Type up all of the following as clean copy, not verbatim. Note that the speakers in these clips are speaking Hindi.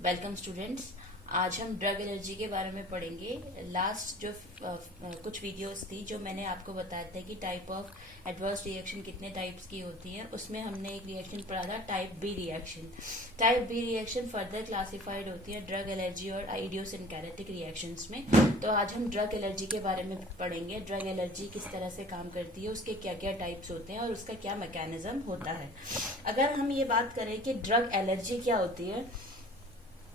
Welcome students. आज हम ड्रग एलर्जी के बारे में पढ़ेंगे। लास्ट जो कुछ वीडियोस थी जो मैंने आपको बताया था कि टाइप ऑफ एडवर्स रिएक्शन कितने टाइप्स की होती है, उसमें हमने एक रिएक्शन पढ़ा था type B reaction. Type B reaction further classified होती है ड्रग एलर्जी और आइडियोसिनकैरेटिक रिएक्शंस में। तो आज हम ड्रग एलर्जी के बारे में पढ़ेंगे। ड्रग एलर्जी किस तरह से काम करती है, उसके क्या क्या टाइप्स होते हैं और उसका क्या मैकेनिज्म होता है। अगर हम ये बात करें कि ड्रग एलर्जी क्या होती है,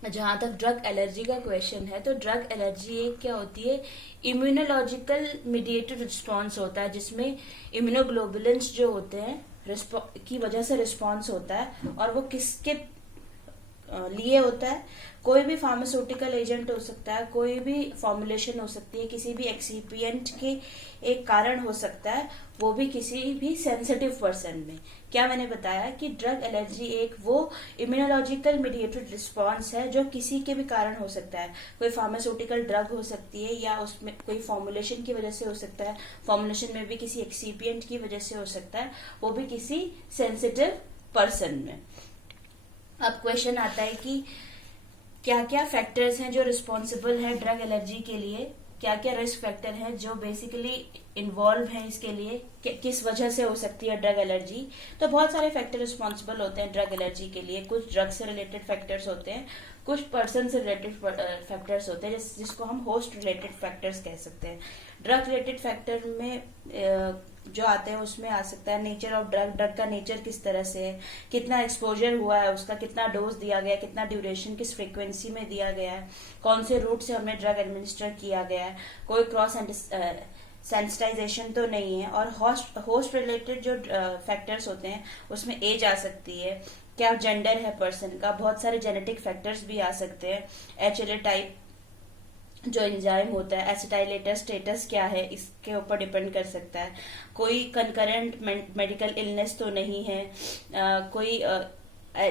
जहां तक ड्रग एलर्जी का क्वेश्चन है, तो ड्रग एलर्जी एक क्या होती है, इम्यूनोलॉजिकल मीडिएटेड रिस्पॉन्स होता है, जिसमें इम्यूनोग्लोबुलिन्स जो होते हैं की वजह से रिस्पॉन्स होता है। और वो किसके लिए होता है? कोई भी फार्मास्यूटिकल एजेंट हो सकता है, कोई भी फॉर्मुलेशन हो सकती है, किसी भी एक्सीपिएंट के एक कारण हो सकता है, वो भी किसी भी सेंसिटिव पर्सन में। क्या मैंने बताया कि ड्रग एलर्जी एक वो इम्यूनोलॉजिकल मीडिएटेड रिस्पॉन्स है जो किसी के भी कारण हो सकता है। कोई फार्मास्यूटिकल ड्रग हो सकती है, या उसमें कोई फॉर्मुलेशन की वजह से हो सकता है, फॉर्मुलेशन में भी किसी एक्सीपिएंट की वजह से हो सकता है, वो भी किसी सेंसिटिव पर्सन में। अब क्वेश्चन आता है कि क्या क्या फैक्टर्स हैं जो रिस्पॉन्सिबल है ड्रग एलर्जी के लिए, क्या क्या रिस्क फैक्टर हैं जो बेसिकली इन्वॉल्व हैं इसके लिए, किस वजह से हो सकती है ड्रग एलर्जी। तो बहुत सारे फैक्टर रिस्पॉन्सिबल होते हैं ड्रग एलर्जी के लिए। कुछ ड्रग से रिलेटेड फैक्टर्स होते हैं, कुछ पर्सन से रिलेटेड फैक्टर्स होते हैं, जिसको हम होस्ट रिलेटेड फैक्टर्स कह सकते हैं। ड्रग रिलेटेड फैक्टर में जो आते हैं उसमें आ सकता है नेचर ऑफ ड्रग, ड्रग का नेचर किस तरह से है, कितना एक्सपोजर हुआ है उसका, कितना डोज दिया गया है, कितना ड्यूरेशन किस फ्रीक्वेंसी में दिया गया है, कौन से रूट से हमें ड्रग एडमिनिस्टर किया गया है, कोई क्रॉस सेंसिटाइजेशन तो नहीं है। और होस्ट रिलेटेड जो फैक्टर्स होते हैं उसमें एज आ सकती है, क्या जेंडर है पर्सन का, बहुत सारे जेनेटिक फैक्टर्स भी आ सकते हैं। HLA टाइप जो एंजाइम होता है, एसिटाइलेटर स्टेटस क्या है, इसके ऊपर डिपेंड कर सकता है। कोई कंकरेंट मेडिकल इलनेस तो नहीं है, कोई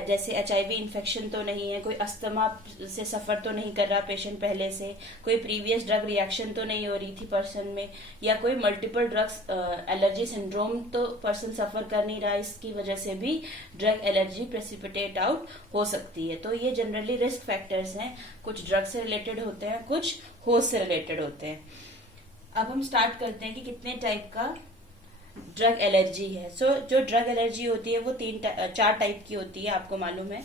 जैसे HIV इन्फेक्शन तो नहीं है, कोई अस्थमा से सफर तो नहीं कर रहा पेशेंट पहले से, कोई प्रीवियस ड्रग रिएक्शन तो नहीं हो रही थी पर्सन में, या कोई मल्टीपल ड्रग्स एलर्जी सिंड्रोम तो पर्सन सफर कर नहीं रहा, इसकी वजह से भी ड्रग एलर्जी प्रेसिपिटेट आउट हो सकती है। तो ये जनरली रिस्क फैक्टर्स हैं, कुछ ड्रग से रिलेटेड होते हैं, कुछ होस्ट से रिलेटेड होते हैं। अब हम स्टार्ट करते हैं कि कितने टाइप का ड्रग एलर्जी है। जो ड्रग एलर्जी होती है वो चार टाइप की होती है, आपको मालूम है।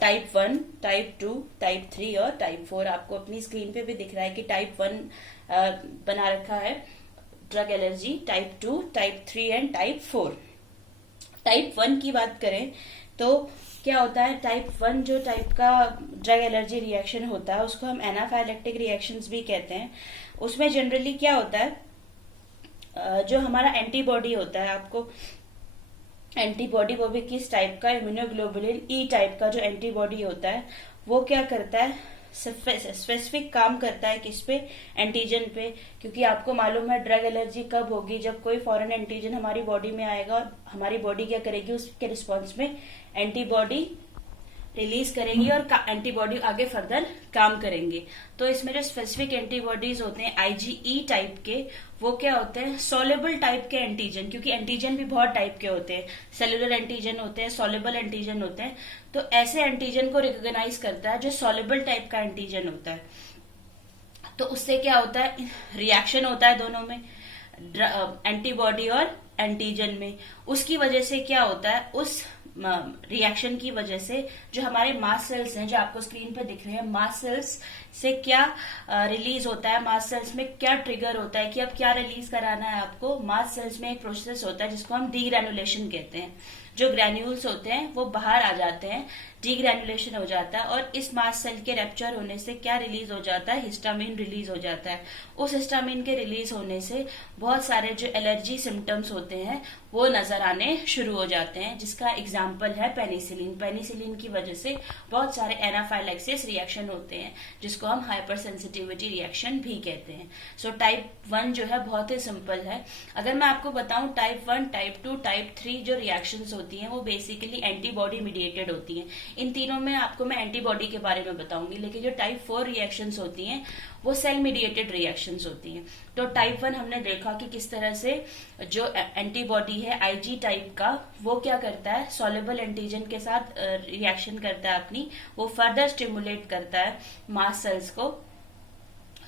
टाइप 1, टाइप 2, टाइप 3 और टाइप 4। आपको अपनी स्क्रीन पे भी दिख रहा है कि टाइप 1 बना रखा है drug allergy, type 2, type 3 and type 4। Type 1 की बात करें तो क्या होता है, टाइप 1 जो टाइप का ड्रग एलर्जी रिएक्शन होता है उसको हम एनाफाइलेक्टिक रिएक्शंस भी कहते हैं। उसमें जनरली क्या होता है, जो हमारा एंटीबॉडी होता है, आपको एंटीबॉडी वो भी किस टाइप का, इम्यूनोग्लोबुलिन ई टाइप का जो एंटीबॉडी होता है वो क्या करता है, स्पेसिफिक काम करता है किस पे, एंटीजन पे। क्योंकि आपको मालूम है ड्रग एलर्जी कब होगी, जब कोई फॉरेन एंटीजन हमारी बॉडी में आएगा और हमारी बॉडी क्या करेगी, उसके रिस्पॉन्स में एंटीबॉडी रिलीज करेंगी और एंटीबॉडी आगे फर्दर काम करेंगे। तो इसमें जो स्पेसिफिक एंटीबॉडीज होते हैं IgE टाइप के, वो क्या होते हैं, सोलेबल टाइप के एंटीजन। क्योंकि एंटीजन भी बहुत टाइप के होते हैं, सेलुलर एंटीजन होते हैं, सोलेबल एंटीजन होते हैं। तो ऐसे एंटीजन को रिकॉग्नाइज करता है जो सोलेबल टाइप का एंटीजन होता है। तो उससे क्या होता है, रिएक्शन होता है दोनों में, एंटीबॉडी और एंटीजन में। उसकी वजह से क्या होता है, उस रिएक्शन की वजह से जो हमारे मास्ट सेल्स हैं, जो आपको स्क्रीन पे दिख रहे हैं, मास्ट सेल्स से क्या रिलीज होता है, मास्ट सेल्स में क्या ट्रिगर होता है कि अब क्या रिलीज कराना है आपको। मास्ट सेल्स में एक प्रोसेस होता है जिसको हम डीग्रैनुलेशन कहते हैं। जो ग्रैन्यूल्स होते हैं वो बाहर आ जाते हैं, डीग्रैनुलेशन हो जाता है, और इस मास्ट सेल के रैप्चर होने से क्या रिलीज हो जाता है, हिस्टामिन रिलीज हो जाता है। उस हिस्टामिन के रिलीज होने से बहुत सारे जो एलर्जी सिम्टम्स होते हैं वो नजर आने शुरू हो जाते हैं, जिसका एग्जाम्पल है पेनिसिलिन। पेनिसिलिन की वजह से बहुत सारे एनाफाइलैक्सिस रिएक्शन होते हैं, जिसको हम हाइपर सेंसिटिविटी रिएक्शन भी कहते हैं। सो टाइप 1 जो है बहुत ही सिंपल है। अगर मैं आपको बताऊं टाइप 1, टाइप 2, टाइप 3 जो रिएक्शंस होते होती हैं वो बेसिकली एंटीबॉडी मीडिएटेड होती हैं। इन तीनों में आपको मैं एंटीबॉडी के बारे में बताऊंगी, लेकिन जो टाइप 4 रिएक्शंस होती हैं वो सेल मीडिएटेड रिएक्शंस होती हैं। तो टाइप 1 हमने देखा कि किस तरह से जो एंटीबॉडी है आईजी टाइप का, वो क्या करता है, सॉल्युबल एंटीजन के साथ रिएक्शन करता है अपनी, वो फर्दर स्टिमुलेट करता है मास्ट सेल्स को,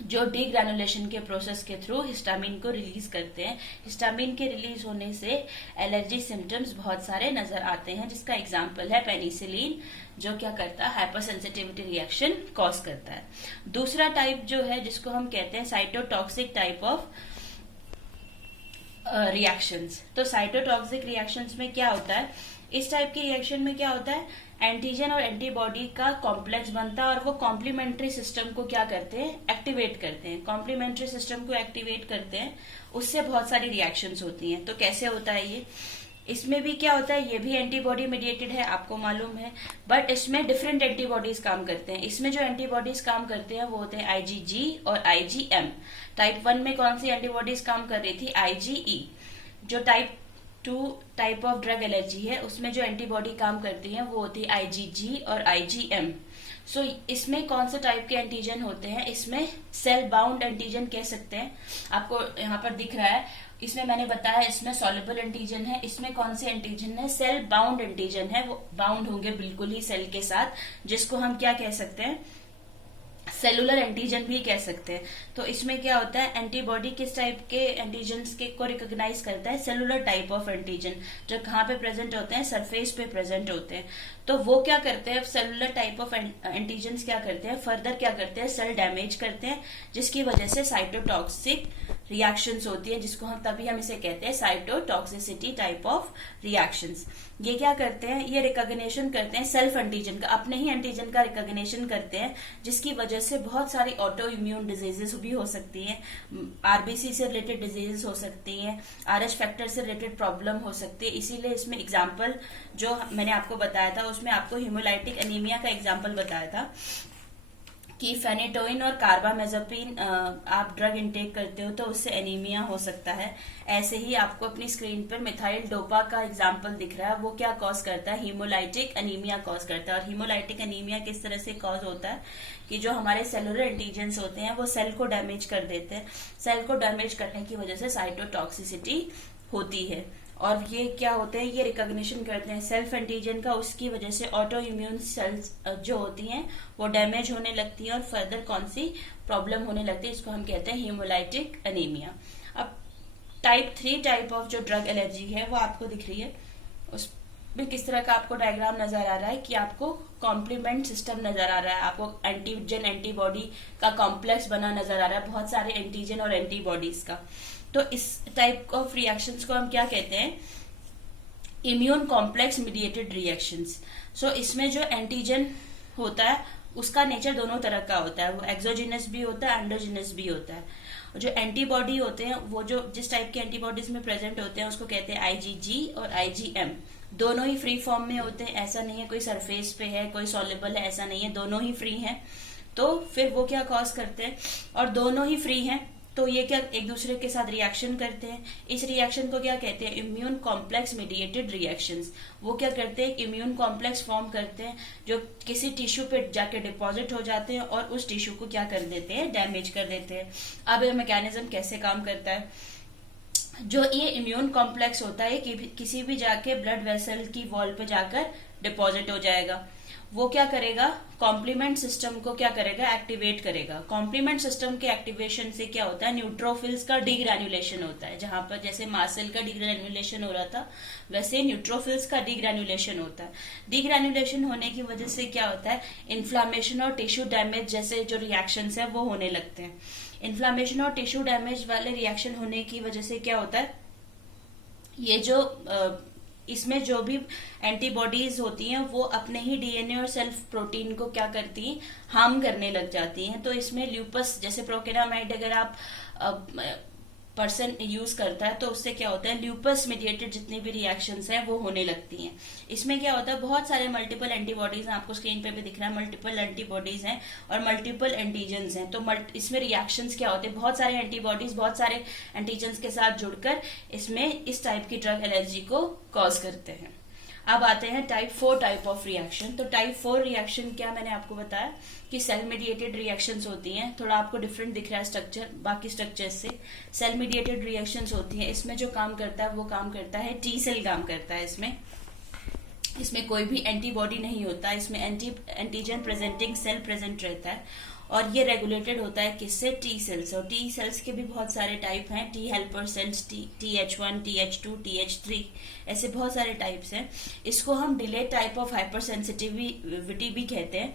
जो डीग्रैनुलेशन के प्रोसेस के थ्रू हिस्टामिन को रिलीज करते हैं। हिस्टामिन के रिलीज होने से एलर्जी सिम्टम्स बहुत सारे नजर आते हैं, जिसका एग्जांपल है पेनिसिलिन, जो क्या करता है, हाइपर सेंसिटिविटी रिएक्शन कॉज करता है। दूसरा टाइप जो है जिसको हम कहते हैं साइटोटॉक्सिक टाइप ऑफ रिएक्शंस। तो साइटोटॉक्सिक रिएक्शंस में क्या होता है, इस टाइप की रिएक्शन में क्या होता है, एंटीजन और एंटीबॉडी का कॉम्प्लेक्स बनता है और वो कॉम्प्लीमेंट्री सिस्टम को क्या करते हैं, एक्टिवेट करते हैं। कॉम्प्लीमेंट्री सिस्टम को एक्टिवेट करते हैं, उससे बहुत सारी रिएक्शंस होती हैं। तो कैसे होता है ये, इसमें भी क्या होता है, ये भी एंटीबॉडी मीडिएटेड है, आपको मालूम है, बट इसमें डिफरेंट एंटीबॉडीज काम करते हैं। इसमें जो एंटीबॉडीज काम करते हैं वो होते हैं आईजीजी और आईजीएम। टाइप 1 में कौन सी एंटीबॉडीज काम कर रही थी, आईजीई। जो type 2 type of drug allergy है उसमें जो एंटीबॉडी काम करती है वो होती है आईजीजी और आईजीएम। सो इसमें कौन से टाइप के एंटीजन होते हैं, इसमें सेल बाउंड एंटीजन कह सकते हैं। आपको यहाँ पर दिख रहा है, इसमें मैंने बताया इसमें सॉल्युबल एंटीजन है, इसमें कौन से एंटीजन है, सेल बाउंड एंटीजन है, वो बाउंड होंगे बिल्कुल ही सेल के साथ, जिसको हम क्या कह सकते हैं, सेलुलर एंटीजन भी कह सकते हैं। तो इसमें क्या होता है, एंटीबॉडी किस टाइप के एंटीजन्स के को रिकॉग्नाइज करता है, सेलुलर टाइप ऑफ एंटीजन, जो कहाँ पे प्रेजेंट होते हैं, सरफेस पे प्रेजेंट होते हैं। तो वो क्या करते हैं, सेलुलर टाइप ऑफ एंटीजन्स क्या करते हैं, फर्दर क्या करते हैं, सेल डैमेज करते हैं, जिसकी वजह से साइटोटॉक्सिक रिएक्शंस होती है, जिसको हम तभी हम इसे कहते हैं साइटोटॉक्सिसिटी टाइप ऑफ रिएक्शंस। ये क्या करते हैं, ये रिकॉग्निशन करते हैं सेल्फ एंटीजन का, अपने ही एंटीजन का रिकॉग्निशन करते हैं, जिसकी वजह से बहुत सारी ऑटो इम्यून डिजीजेस भी हो सकती हैं, आरबीसी से रिलेटेड डिजीजेस हो सकती हैं, आरएच फैक्टर से रिलेटेड प्रॉब्लम हो सकती है। इसीलिए इसमें एग्जाम्पल जो मैंने आपको बताया था उसमें आपको हीमोलाइटिक एनीमिया का एग्जाम्पल बताया था कि फेनेटोइन और कार्बामेज़ापिन आप ड्रग इनटेक करते हो तो उससे एनीमिया हो सकता है। ऐसे ही आपको अपनी स्क्रीन पर मिथाइल डोपा का एग्जाम्पल दिख रहा है, वो क्या कॉज करता है, हीमोलाइटिक एनीमिया कॉज करता है। और हीमोलाइटिक एनीमिया किस तरह से कॉज होता है कि जो हमारे सेलुलर एंटीजेंस होते हैं वो सेल को डैमेज कर देते हैं, सेल को डैमेज करने की वजह से साइटोटॉक्सिसिटी होती है। और ये क्या होते हैं, ये रिकॉग्निशन करते हैं सेल्फ एंटीजन का, उसकी वजह से ऑटो इम्यून सेल्स जो होती हैं वो डैमेज होने लगती हैं और फर्दर कौन सी प्रॉब्लम होने लगती है, इसको हम कहते हैं हीमोलाइटिक एनीमिया। अब टाइप 3 टाइप ऑफ जो ड्रग एलर्जी है वो आपको दिख रही है, उसमें किस तरह का आपको डायग्राम नजर आ रहा है कि आपको कॉम्प्लीमेंट सिस्टम नजर आ रहा है, आपको एंटीजन एंटीबॉडी का कॉम्प्लेक्स बना नजर आ रहा है, बहुत सारे एंटीजन और एंटीबॉडीज का। तो इस टाइप ऑफ रिएक्शंस को हम क्या कहते हैं, इम्यून कॉम्प्लेक्स मीडिएटेड रिएक्शंस। सो इसमें जो एंटीजन होता है उसका नेचर दोनों तरह का होता है, वो एक्सोजिनस भी होता है, एंडोजिनस भी होता है। जो एंटीबॉडी होते हैं वो जो जिस टाइप के एंटीबॉडीज में प्रेजेंट होते हैं उसको कहते हैं आईजीजी और आईजीएम। दोनों ही फ्री फॉर्म में होते हैं, ऐसा नहीं है कोई सरफेस पे है कोई सॉल्युबल है, ऐसा नहीं है, दोनों ही फ्री हैं। तो फिर वो क्या कॉज करते हैं, और दोनों ही फ्री हैं तो ये क्या एक दूसरे के साथ रिएक्शन करते हैं। इस रिएक्शन को क्या कहते हैं, इम्यून कॉम्प्लेक्स मीडिएटेड रिएक्शंस। वो क्या करते हैं, इम्यून कॉम्प्लेक्स फॉर्म करते हैं जो किसी टिश्यू पे जाके डिपॉजिट हो जाते हैं और उस टिश्यू को क्या कर देते हैं, डैमेज कर देते हैं। अब ये मैकेनिज्म कैसे काम करता है, जो ये इम्यून कॉम्प्लेक्स होता है कि किसी भी जाके ब्लड वेसल की वॉल पे जाकर डिपॉजिट हो जाएगा, वो क्या करेगा, कॉम्प्लीमेंट सिस्टम को क्या करेगा, एक्टिवेट करेगा। कॉम्प्लीमेंट सिस्टम के एक्टिवेशन से क्या होता है, न्यूट्रोफिल्स का डीग्रैन्युलेशन होता है। जहां पर जैसे मासेल का डीग्रैन्युलेशन हो रहा था वैसे न्यूट्रोफिल्स का डीग्रैन्युलेशन होता है। डीग्रैन्युलेशन होने की वजह से क्या होता है, इन्फ्लामेशन और टिश्यू डैमेज जैसे जो रिएक्शंस है वो होने लगते हैं। इन्फ्लामेशन और टिश्यू डैमेज वाले रिएक्शन होने की वजह से क्या होता है, ये जो इसमें जो भी एंटीबॉडीज होती हैं वो अपने ही डीएनए और सेल्फ प्रोटीन को क्या करती हैं, हार्म करने लग जाती हैं। तो इसमें ल्यूपस जैसे प्रोकेनामाइड अगर आप पर्सन यूज करता है तो उससे क्या होता है, ल्यूपस मीडिएटेड जितनी भी रिएक्शंस हैं वो होने लगती हैं। इसमें क्या होता है, बहुत सारे मल्टीपल एंटीबॉडीज हैं, आपको स्क्रीन पे भी दिख रहा है, मल्टीपल एंटीबॉडीज हैं और मल्टीपल एंटीजन्स हैं। तो इसमें रिएक्शंस क्या होते हैं, बहुत सारे एंटीबॉडीज बहुत सारे एंटीजन्स के साथ जुड़कर इसमें इस टाइप की ड्रग एलर्जी को कॉज करते हैं। अब आते हैं टाइप 4 टाइप ऑफ रिएक्शन। तो टाइप 4 रिएक्शन क्या, मैंने आपको बताया कि सेल मीडिएटेड रिएक्शंस होती हैं। थोड़ा आपको डिफरेंट दिख रहा है स्ट्रक्चर बाकी स्ट्रक्चर से। सेल मीडिएटेड रिएक्शंस होती हैं, इसमें जो काम करता है वो काम करता है टी सेल काम करता है। इसमें कोई भी एंटीबॉडी नहीं होता, इसमें एंटीजन प्रेजेंटिंग सेल प्रेजेंट रहता है और ये रेगुलेटेड होता है किससे, टी सेल्स। और टी सेल्स के भी बहुत सारे टाइप हैं, T helper cells, TH1, TH2, TH3, ऐसे बहुत सारे टाइप्स हैं। इसको हम delayed type of hyper sensitivity भी कहते हैं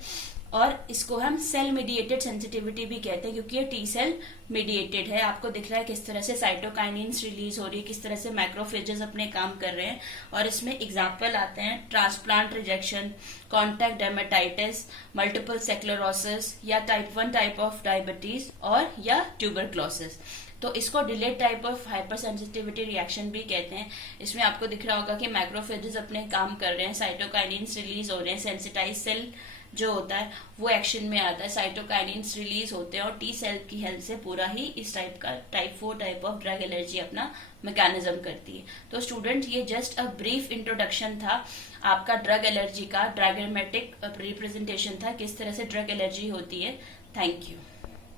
और इसको हम सेल मीडिएटेड सेंसिटिविटी भी कहते हैं, क्योंकि ये टी सेल मीडिएटेड है। आपको दिख रहा है किस तरह से साइटोकाइनिन्स रिलीज हो रही है, किस तरह से मैक्रोफेजेस अपने काम कर रहे हैं। और इसमें एग्जाम्पल आते हैं transplant rejection, contact dermatitis, multiple sclerosis या टाइप 1 टाइप ऑफ डायबिटीज और या ट्यूबरक्लोसिस। तो इसको delayed type of hyper sensitivity reaction भी कहते हैं। इसमें आपको दिख रहा होगा कि मैक्रोफेजेस अपने काम कर रहे हैं, साइटोकाइनिन्स रिलीज हो रहे हैं, सेंसिटाइज सेल जो होता है वो एक्शन में आता है, साइटोकाइनिन्स रिलीज होते हैं और टी सेल की हेल्प से पूरा ही इस टाइप का type 4 type of drug allergy अपना मैकेनिज्म करती है। तो स्टूडेंट, ये जस्ट अ ब्रीफ इंट्रोडक्शन था आपका ड्रग एलर्जी का, डायग्रामेटिक रिप्रेजेंटेशन था किस तरह से ड्रग एलर्जी होती है। Thank you.